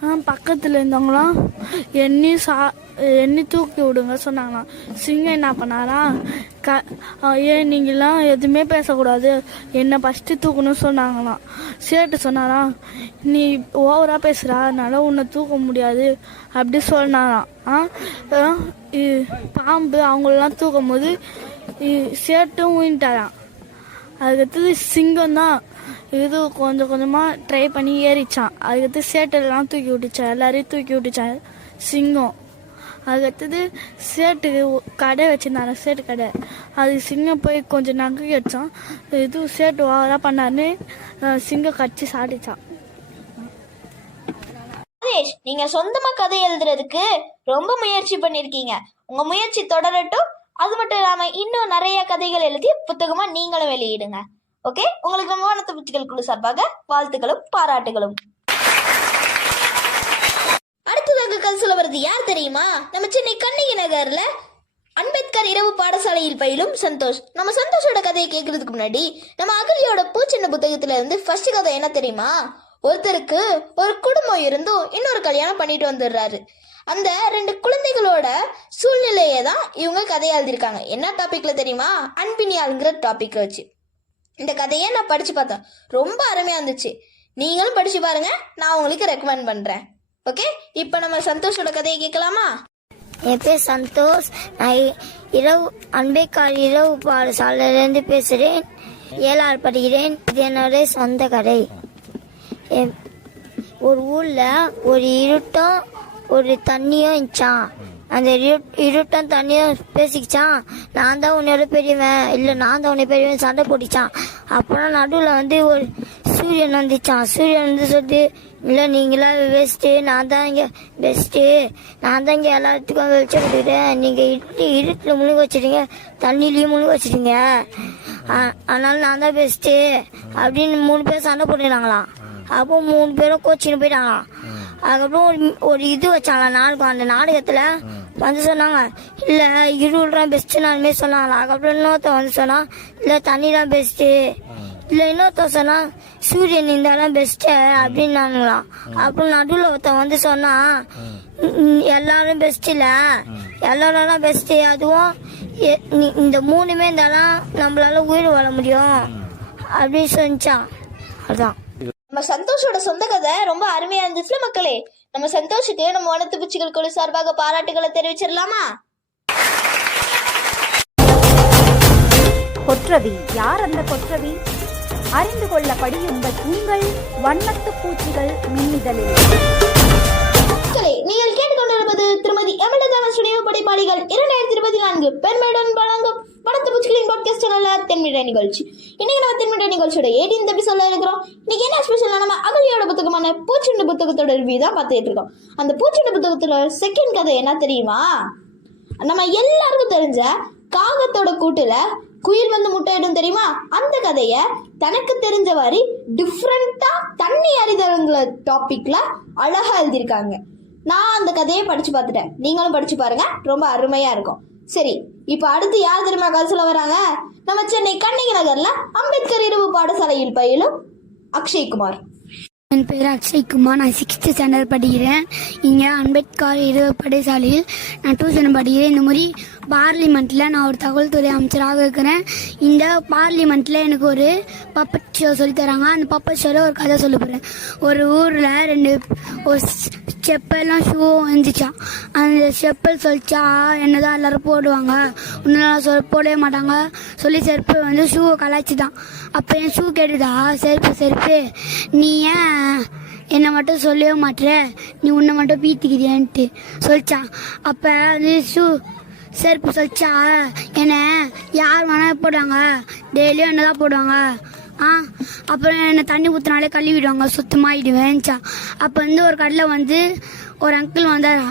ஆ பக்கத்தில் இருந்தவங்களாம் எண்ணி சா எண்ணி தூக்கி விடுங்க சொன்னாங்களாம். சிங்கம் என்ன பண்ணாரா க ஏன் நீங்களாம் எதுவுமே பேசக்கூடாது. என்னை ஃபஸ்ட்டு தூக்கணும்னு சொன்னாங்களாம். சேட்டு சொன்னாராம் நீ ஓவராக பேசுகிறா அதனால உன்னை தூக்க முடியாது. அப்படி சொன்னாராம். ஆ இ- பாம்பு அவங்களெல்லாம் தூக்கும் போது இ- சேட்டும் அதுக்கடுத்தது சிங்கம் தான். இது கொஞ்சம் கொஞ்சமாக ட்ரை பண்ணி ஏறிச்சான். அதுக்கடுத்து சேட்டெல்லாம் தூக்கி விட்டுச்சான். எல்லாரையும் தூக்கி விட்டுச்சான் சிங்கம். அதுக்கடுத்தது சேட்டு கடை வச்சிருந்தாங்க சேட்டு கடை. அது சிங்கம் போய் கொஞ்சம் நகை அடித்தான் இது சேட்டு ஓவராக பண்ணாருன்னு சிங்கம் கடிச்சு சாடிச்சான். நீங்க சொந்தமா கதை எழுதுறதுக்கு ரொம்ப முயற்சி பண்ணிருக்கீங்க. உங்க முயற்சி தொடரட்டும். அது மட்டும் இல்லாம இன்னும் நிறைய கதைகள் எழுதி புத்தகமா நீங்களும் வெளியிடுங்க. ஓகே உங்களுக்கு விமானத்து பூச்சிகள் புத்திகள் குழு சார்பாக வாழ்த்துக்களும் பாராட்டுகளும். அடுத்ததாக கல் சொல்ல வருது யார் தெரியுமா? நம்ம சென்னை கண்ணகி நகர்ல அம்பேத்கர் இரவு பாடசாலையில் பயிலும் சந்தோஷ். நம்ம சந்தோஷோட கதையை கேட்கறதுக்கு முன்னாடி நம்ம அகலியோட பூச்சின்ன புத்தகத்துல இருந்து ஃபர்ஸ்ட் கதை என்ன தெரியுமா? ஒருத்தருக்கு ஒரு குடும்பம் இருந்தும் இன்னொரு கல்யாணம் பண்ணிட்டு வந்துடுறாரு. அந்த ரெண்டு குழந்தைகளோட சூழ்நிலையை தான் இவங்க கதையை எழுதியிருக்காங்க. என்ன டாப்பிக்கில் தெரியுமா? அன்பினியாளுங்கிற டாப்பிக்கை வச்சு. இந்த கதையை நான் படித்து பார்த்தேன். ரொம்ப அருமையாக இருந்துச்சு. நீங்களும் படித்து பாருங்கள் நான் உங்களுக்கு ரெக்கமெண்ட் பண்ணுறேன் ஓகே இப்போ நம்ம சந்தோஷோட கதையை கேட்கலாமா? என் பேர் சந்தோஷ். நான் இரவு அன்பேக்கால் இரவு பாடசாலையிலேருந்து பேசுகிறேன் ஏழாறு படிக்கிறேன். இது என்னோட சொந்த கடை என் ஒரு ஊரில் ஒரு இருட்டம் ஒரு தண்ணியும் இருந்துச்சான் அந்த இரு- இருட்டம் தண்ணியும் பேசிக்கிச்சான் நான் தான் உன்னோட பெரியவன். இல்லை நான் தான் உன்னை பெரியவன். சண்டை போட்டுச்சான் அப்புறம் நடுவில் வந்து ஒரு சூரியன் வந்துச்சான் சூரியன் வந்து சொல்லிட்டு இல்லை நீங்களா வேஸ்ட்டு நான் தான் இங்கே பெஸ்ட்டு நான் தான் இங்கே எல்லாத்துக்கும் வெளிச்சம் கொடுக்குறேன் நீங்கள் இருட்டு இருட்டில் முழுங்க வச்சிட்டீங்க தண்ணிலையும் முழுங்க வச்சிட்டீங்க அதனால நான் தான் பெஸ்ட்டு அப்படின்னு மூணு பேர் சண்டை போட்டுனாங்களாம் அப்போ மூணு பேரும் கோச்சின்னு போயிட்டாங்களாம். அதுக்கப்புறம் ஒரு ஒரு இது வச்சாங்க நாடகம். அந்த நாடகத்தில் வந்து சொன்னாங்க இல்லை இருள் தான் பெஸ்ட்டு நானுமே சொன்னாங்களா அதுக்கப்புறம் இன்னொருத்தன் வந்து சொன்னா இல்லை தண்ணி தான் பெஸ்ட்டு இல்லை இன்னொருத்தன் சொன்னா சூரியன் இருந்தாலும் பெஸ்ட்டு அப்படின்னாங்களாம் அப்புறம் நடுவில் ஒருத்தன் வந்து சொன்னா எல்லாரும் பெஸ்ட் இல்லை. எல்லாரும் பெஸ்ட்டு அதுவும் எ- இந்த மூணுமே இருந்தாலும் நம்மளால உயிர் வாழ முடியும். அப்படின்னு சொன்னான் அதுதான் நம்ம சந்தோஷோட சொந்த கதை ரொம்ப அருமையா இருந்துச்சுல மக்களே. நம்ம சந்தோஷுக்கு நம்ம வனத்து பூச்சிகள் குழு சார்பாக பாராட்டுகளை தெரிவிச்சிடலாமா? கொற்றவி. யார் அந்த கொற்றவி? அறிந்து கொள்ள படியுங்கள் உங்கள் வண்ணத்து பூச்சிகள் மின்னிதழில். நீங்கள் கேட்டுக்கொண்டிருப்பது திருமதி எமலதாம ஸ்டுடியோ படைப்பாளிகள் இரண்டாயிரத்தி இருபத்தி நான்கு பெருமையுடன் வழங்கும் படத்து பூச்சிகளின் பாட்காஸ்ட் சேனல்ல தென்மிட நிகழ்ச்சி. இன்னைக்கு நம்ம தென்மிடை நிகழ்ச்சியோட ஏடிஎம் எப்படி சொல்ல இருக்கிறோம். இன்னைக்கு என்ன ஸ்பெஷல் நம்ம அகலியோட புத்தகமான பூச்சுண்டு புத்தகத்தோட ரிவ்யூ தான் பார்த்துட்டு இருக்கோம். அந்த பூச்சுண்டு புத்தகத்தோட செகண்ட் கதை என்ன தெரியுமா? நம்ம எல்லாருக்கும் தெரிஞ்ச காகத்தோட கூட்டுல குயில் வந்து முட்டையிடும் தெரியுமா? அந்த கதைய தனக்கு தெரிஞ்ச மாதிரி டிஃப்ரெண்டா தண்ணி அறிதல்ங்கிற டாபிக்ல அழகா எழுதியிருக்காங்க. நான் அந்த கதையை படிச்சு பார்த்துட்டேன். நீங்களும் படிச்சு பாருங்க. ரொம்ப அருமையா இருக்கும். சரி இப்போ அடுத்து யார் தெரியுமா கதை சொல்ல வராங்க? நம்ம சென்னை கண்ணகி நகர்ல அம்பேத்கர் இரவு பாடசாலையில் பயிலும் அக்ஷய்குமார். என் பேர் அக்ஷய்குமார். நான் சிக்ஸ்த்து ஸ்டாண்டர்ட் படிக்கிறேன். இங்கே அம்பேத்கர் இரவு படைசாலையில் நான் டியூஷன் படிக்கிறேன். இந்த மாதிரி பார்லிமெண்ட்டில் நான் ஒரு தகவல் துறை அமைச்சராக இருக்கிறேன். இந்த பார்லிமெண்ட்டில் எனக்கு ஒரு பப்பட் ஷோ சொல்லித் தராங்க. அந்த பப்பட் ஷோவில் ஒரு கதை சொல்ல போகிறேன் ஒரு ஊரில் ரெண்டு ஒரு செப்பல்லாம் ஷூ வந்துச்சான் அந்த செப்பல் சொல்லிச்சா என்னதான் எல்லாரும் போடுவாங்க. இன்னும் சொல் போடவே மாட்டாங்க. சொல்லி செருப்பு வந்து ஷூவை கலாய்ச்சிதான். அப்போ என் ஷூ கேட்டுதா? செருப்பு செருப்பு. நீ ஏன் என்னை மட்டும் சொல்லவே மாட்டேற நீ உன்னை மட்டும் பீத்திக்கிறியான்ட்டு சொல்லிச்சான். அப்போ அது ஷூ செருப்பு சொல்லிச்சா என்ன யார் வேணால் போடுவாங்க. டெய்லியும் என்ன தான் போடுவாங்க. ஆ அப்புறம் என்ன தண்ணி ஊற்றினாலே கழுவிடுவாங்க சுத்தமாகிடுவேன்ச்சா அப்போ வந்து ஒரு கடையில் வந்து ஒரு அங்கிள் வந்தார்.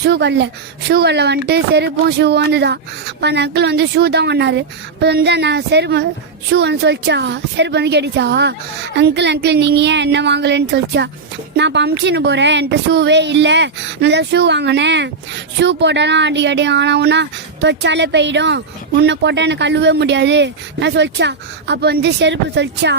ஷூ கடையில் ஷூ கடையில் வந்துட்டு செருப்பும் ஷூ வந்துதான். அப்போ அந்த அங்கிள் வந்து ஷூ தான் பண்ணார் அப்போ வந்து அந்த செருப்பு ஷூ வந்து சொல்லிச்சா. செருப்பு வந்து கேட்டுச்சா? அங்கிள் அங்கிள் நீங்கள் ஏன் என்ன வாங்கலைன்னு சொல்லிச்சா. நான் இப்போ போகிறேன் என்கிட்ட ஷூவே இல்லை. நான் தான் ஷூ வாங்கினேன். ஷூ போட்டாலும் அடி அடி. ஆனால் உன்னா தொச்சாலே போயிடும். உன்னை போட்டால் எனக்கு கழுவவே முடியாது. நான் சொல்லிச்சா. அப்போ வந்து செருப்பு சொல்லிச்சா.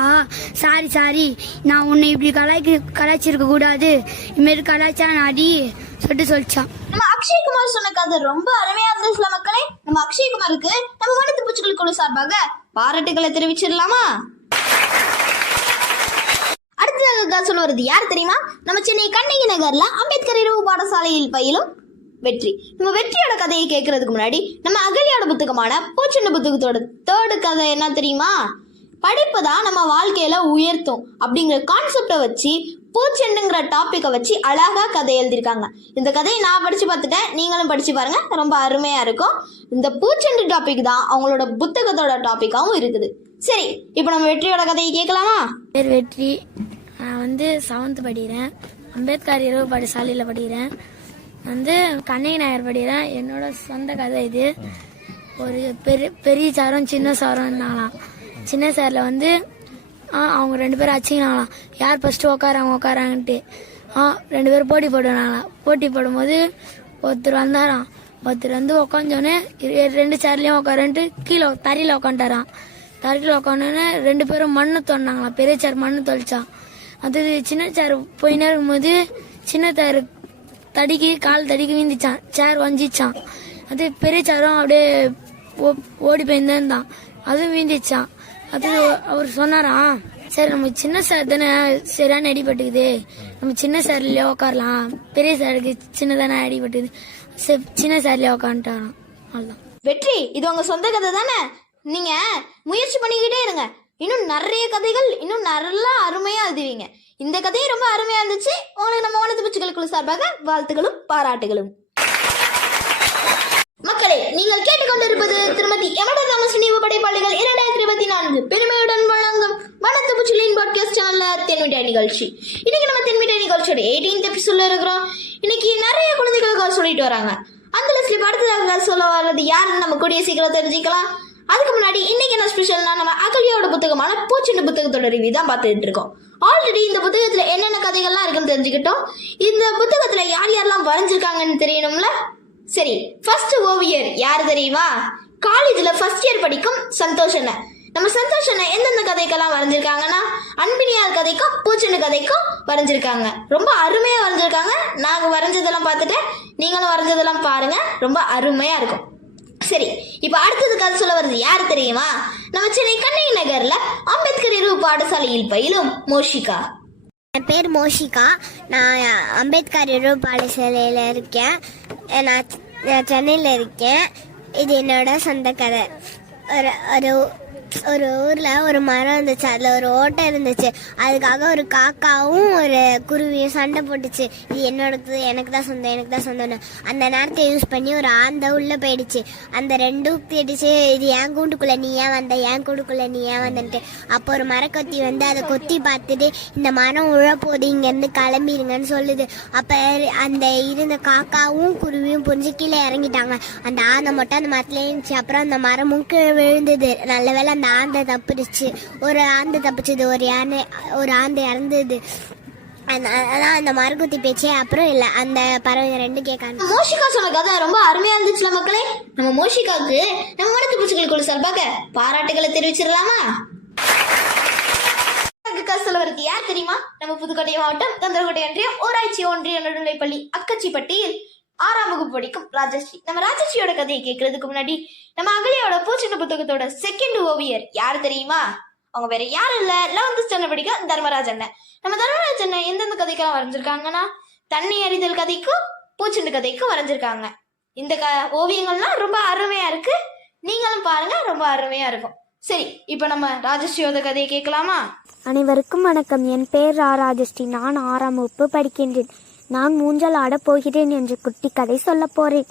Sorry sorry. நான் உன்னை இப்படி கலாய்க்கு கலாய்ச்சிருக்க கூடாது. இதுமாரி கலாய்ச்சா நான் அடி சொல்லிட்டு சொல்லிச்சா. நம்ம அக்ஷய்குமார் சொன்ன கதை ரொம்ப அருமையா இருந்துச்சுல மக்களே. நம்ம அக்ஷய்குமாருக்கு நம்ம மனத்து பூச்சிகள் குழு சார்பாக பாராட்டுகளை தெரிவிச்சிடலாமா? அடுத்ததாக சொல்வது யார் தெரியுமா? நம்ம சென்னை கண்ணகி நகர்ல அம்பேத்கர் இரவு பாடசாலையில் பயிலும் வெற்றி. நம்ம வெற்றியோட கதையை கேட்கறதுக்கு முன்னாடி நம்ம அகலியோட புத்தகமான பூச்செண்டு புத்தகத்தோட தேர்டு கதை என்ன தெரியுமா? படிப்பு தான் நம்ம வாழ்க்கையில உயர்த்தும் அப்படிங்கிற கான்செப்டை வச்சு பூச்செண்டுங்கிற டாப்பிக்கை வச்சு அழகாக கதை எழுதியிருக்காங்க. இந்த கதையை நான் படித்து பார்த்துட்டேன். நீங்களும் படித்து பாருங்கள் ரொம்ப அருமையாக இருக்கும். இந்த பூச்செண்டு டாபிக் தான் அவங்களோட புத்தகத்தோட டாப்பிக்காகவும் இருக்குது. சரி இப்போ நம்ம வெற்றியோட கதையை கேட்கலாமா? பேர் வெற்றி. நான் வந்து செவன்த் படிக்கிறேன். அம்பேத்கர் இரவு பாடசாலையில் படிக்கிறேன். வந்து கண்ணகி நாயர் படிக்கிறேன். என்னோட சொந்த கதை இது. ஒரு பெரிய பெரிய சாரம் சின்ன சாரம் இருந்தாங்களாம் சின்ன சாரில் வந்து ஆ, அவங்க ரெண்டு பேரும் அச்சிங்கனாங்களாம் யார் ஃபஸ்ட்டு உக்காராங்க உக்காராங்கன்ட்டு. ஆ ரெண்டு பேரும் போட்டி போடுனாங்களாம் போட்டி போடும்போது ஒருத்தர் வந்தாராம். ஒருத்தர் வந்து உக்காந்தோடனே ரெண்டு சேர்லையும் உட்காரன்ட்டு கீழே தரையில் உக்காண்டாராம் தரையில் உக்காந்தோடனே ரெண்டு பேரும் மண்ணு தோண்டினாங்களாம் பெரிய சேர் மண்ணு தொலைச்சான் அது சின்ன சேர் போயினே இருக்கும்போது சின்ன சேர் தடிக்கு கால் தடிக்கு வீந்துச்சான் சேர் வஞ்சிச்சான். அது பெரிய சேரும் அப்படியே ஓ- ஓடி போயிருந்தே இருந்தான் அதுவும் வீந்திச்சான் அது அவர் சொன்னாராம் சரி நம்ம சின்ன சார் தானே சரியான அடிபட்டுக்குது நம்ம சின்ன சார்லயே உட்காரலாம் பெரிய சாருக்கு சின்னதானே அடிபட்டுக்குது சரி சின்ன சார்லயே உட்காந்துட்டாராம் அவ்வளோதான் வெற்றி இது உங்க சொந்த கதை தானே? நீங்க முயற்சி பண்ணிக்கிட்டே இருங்க. இன்னும் நிறைய கதைகள் இன்னும் நல்லா அருமையா எழுதுவீங்க. இந்த கதையும் ரொம்ப அருமையா இருந்துச்சு. உங்களுக்கு நம்ம வனத்து பூச்சிகளுக்குள்ள சார்பாக வாழ்த்துகளும் பாராட்டுகளும். மக்களே நீங்கள் கேட்டுக்கொண்டிருப்பது திருமதி எமட தாமஸ் நினைவு படைப்பாளிகள் இரண்டாயிரத்தி இருபத்தி நான்கு பெருமையுடன் வழங்கும் வனத்து பூச்சிகளின் பாட்காஸ்ட் சேனல்ல தென்மிட்டாய் நிகழ்ச்சி. இன்னைக்கு நம்ம தென்மிட்டாய் நிகழ்ச்சியோட எயிட்டீன்த் எபிசோட்ல இருக்கிறோம். இன்னைக்கு நிறைய குழந்தைகளுக்காக சொல்லிட்டு வராங்க. அந்த லிஸ்ட்ல அடுத்ததாக சொல்ல வர்றது யாருன்னு நம்ம கூடிய சீக்கிரம் தெரிஞ்சுக்கலாம். அதுக்கு முன்னாடி இன்னைக்கு என்ன ஸ்பெஷல்னா நம்ம அகலியோட புத்தகமான பூச்செண்டு புத்தகத்தோட ரிவ்யூ தான் பார்த்துட்டு இருக்கோம். ஆல்ரெடி இந்த புத்தகத்துல என்னென்ன கதைகள்லாம் இருக்குன்னு தெரிஞ்சுக்கிட்டோம். இந்த புத்தகத்துல யார் யாரெல்லாம் வரைஞ்சிருக்காங்கன்னு தெரியணும்ல? சரி ஃபர்ஸ்ட் ஓவியர் யார் தெரியுமா? காலேஜில் ஃபர்ஸ்ட் இயர் படிக்கும் சந்தோஷ் அண்ணன். நம்ம சந்தோஷ் அண்ணன் எந்தெந்த கதைக்கெல்லாம் வரைஞ்சிருக்காங்கன்னா அன்பினியார் கதைக்கும் பூச்செண்டு கதைக்கும் வரைஞ்சிருக்காங்க. ரொம்ப அருமையாக வரைஞ்சிருக்காங்க. நாங்கள் வரைஞ்சதெல்லாம் பார்த்துட்டு நீங்களும் வரைஞ்சதெல்லாம் பாருங்க. ரொம்ப அருமையாக இருக்கும். சரி இப்போ அடுத்தது கதை சொல்ல வருது யார் தெரியுமா? நம்ம சென்னை கண்ணை நகரில் அம்பேத்கர் இரவு பாடசாலையில் பயிலும் மோஷிகா. என் பேர் மோஷிகா. நான் அம்பேத்கர் இருபாலை சிலையில் இருக்கேன். நான் நான் சென்னையில் இருக்கேன். இது என்னோட சொந்த கதை ஒரு ஒரு ஒரு ஊரில் ஒரு மரம் இருந்துச்சு அதில் ஒரு ஓட்டை இருந்துச்சு. அதுக்காக ஒரு காக்காவும் ஒரு குருவியும் சண்டை போட்டுச்சு. இது என்னோடது எனக்கு தான் சொந்தம் எனக்கு தான் சொந்தம்னு. அந்த நேரத்தை யூஸ் பண்ணி ஒரு ஆந்த உள்ளே போயிடுச்சு. அந்த ரெண்டும் தேடிச்சு இது என் கூண்டுக்குள்ளே நீ ஏன் வந்த என் கூண்டுக்குள்ளே நீ ஏன் வந்தன்ட்டு. அப்போ ஒரு மரக்கொத்தி வந்து அதை கொத்தி பார்த்துட்டு இந்த மரம் உழப்போகுது இங்கேருந்து கிளம்பிடுங்கன்னு சொல்லுது. அப்போ அந்த இருந்த காக்காவும் குருவியும் புரிஞ்சு கீழே இறங்கிட்டாங்க. அந்த ஆந்தை மட்டும் அந்த மரத்துல இருந்துச்சு. அப்புறம் அந்த மரமும் விழுந்தது. நல்ல வேலை அந்த ஆந்தை தப்பிடுச்சு. ஒரு ஆந்தை தப்பிச்சது ஒரு யானை ஒரு ஆந்தை இறந்தது. அந்த அதான் அந்த மரக்குத்தி பேச்சே. அப்புறம் இல்லை அந்த பறவை ரெண்டு கேட்காங்க மோஷிகா சொன்ன கதை ரொம்ப அருமையா இருந்துச்சுல மக்களே. நம்ம மோஷிகாவுக்கு நம்ம மனத்து பூச்சிகள் குழு சார்பாக பாராட்டுகளை தெரிவிச்சிடலாமா? யார் தெரியுமா? நம்ம புதுக்கோட்டை மாவட்டம் தந்திரக்கோட்டை ஒன்றியம் ஊராட்சி ஒன்றிய நடுநிலைப்பள்ளி அக்கச்சிப்பட்டியில். ஆறாம் வகுப்பு படிக்கும் ராஜஸ்ரீ. நம்ம ராஜஸ்ரீயோட கதையை கேட்கறதுக்கு முன்னாடி நம்ம அகலியோட பூச்சின புத்தகத்தோட செகண்ட் ஓவியர் யார் தெரியுமா? அவங்க வேற யாரும் இல்ல. லெவன்த் ஸ்டாண்டர்ட் படிக்க தர்மராஜ் அண்ணன். நம்ம தர்மராஜ் அண்ணன் எந்தெந்த கதைக்கெல்லாம் வரைஞ்சிருக்காங்கன்னா தண்ணி அறிதல் கதைக்கும் பூச்செண்டு கதைக்கும் வரைஞ்சிருக்காங்க. இந்த க ஓவியங்கள்லாம் ரொம்ப அருமையா இருக்கு. நீங்களும் பாருங்க ரொம்ப அருமையா இருக்கும். சரி இப்போ நம்ம ராஜஸ்ரீயோட கதையை கேட்கலாமா? அனைவருக்கும் வணக்கம். என் பேர் ரா ராஜஸ்ரீ. நான் ஆறாம் வகுப்பு படிக்கின்றேன். நான் ஊஞ்சல் ஆடப் போகிறேன் என்று குட்டி கதை சொல்லப் போறேன்.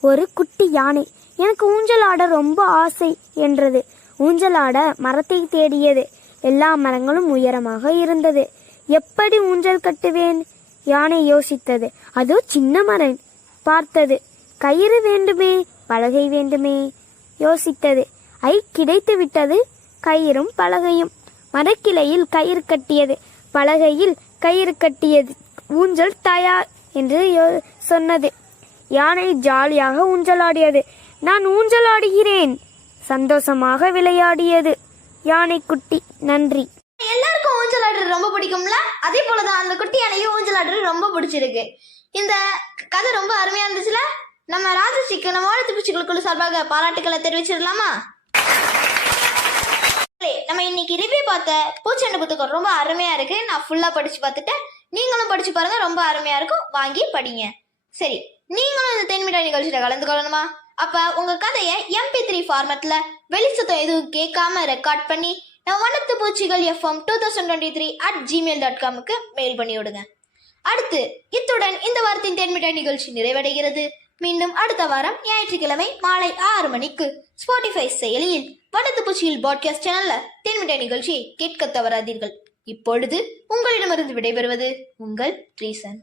ஒரு குட்டி யானை எனக்கு ஊஞ்சல் ஆட ரொம்ப ஆசை என்றது. ஊஞ்சல் ஆட மரத்தை தேடியது. எல்லா மரங்களும் உயரமாக இருந்தது. எப்படி ஊஞ்சல் கட்டுவேன்? யானை யோசித்தது. அதோ சின்ன மரம் பார்த்தது. கயிறு வேண்டுமே பலகை வேண்டுமே யோசித்தது. ஐ கிடைத்து விட்டது கயிறும் பலகையும். மரக்கிளையில் கயிறு கட்டியது. பலகையில் கயிறு கட்டியது. ஊஞ்சல் தயார் என்று யோ- சொன்னது. யானை ஜாலியாக ஊஞ்சலாடியது. நான் ஊஞ்சலாடுகிறேன். சந்தோஷமாக விளையாடியது. யானைக்குட்டி நன்றி. எல்லாருக்கும் ஊஞ்சலாடுறது ரொம்ப பிடிக்கும்ல? அதே போலதான் அந்த குட்டி யானையும் ஊஞ்சலாடுறது ரொம்ப பிடிச்சிருக்கு. இந்த கதை ரொம்ப அருமையா இருந்துச்சுல? நம்ம ராஜசிக்கு நம்ம வாழ்த்து பூச்சிகளுக்குள்ள சார்பாக பாராட்டுக்களை தெரிவிச்சிடலாமா? நம்ம இன்னைக்கு ரிவ்யூ பார்த்த பூச்செண்டு புத்தகம் ரொம்ப அருமையா இருக்கு. நான் ஃபுல்லா படிச்சு பார்த்துட்டேன். நீங்களும் படிச்சு பாருங்க ரொம்ப அருமையா இருக்கும். வாங்கி படிங்க. சரி நீங்களும் இந்த தென்மிட்டாய் நிகழ்ச்சியில கலந்து கொள்ளணுமா? அப்ப உங்க கதையை எம்பி த்ரீ ஃபார்மட்ல வெளிச்சத்தம் எதுவும் கேட்காம ரெக்கார்ட் பண்ணி நம்ம வனத்து பூச்சிகள் FM two thousand twenty three at Gmail dot காமுக்கு mail பண்ணி விடுங்க அடுத்து இத்துடன் இந்த வாரத்தின் தென்மிட்டாய் நிகழ்ச்சி நிறைவடைகிறது. மீண்டும் அடுத்த வாரம் ஞாயிற்றுக்கிழமை மாலை ஆறு மணிக்கு ஸ்பாட்டிஃபை செயலியில் வனத்து பூச்சியில் பாட்காஸ்ட் சேனல்ல தென்மிட்டாய் நிகழ்ச்சியை கேட்க தவறாதீர்கள். இப்பொழுது உங்களிடமிருந்து விடைபெறுவது உங்கள் ரீசன்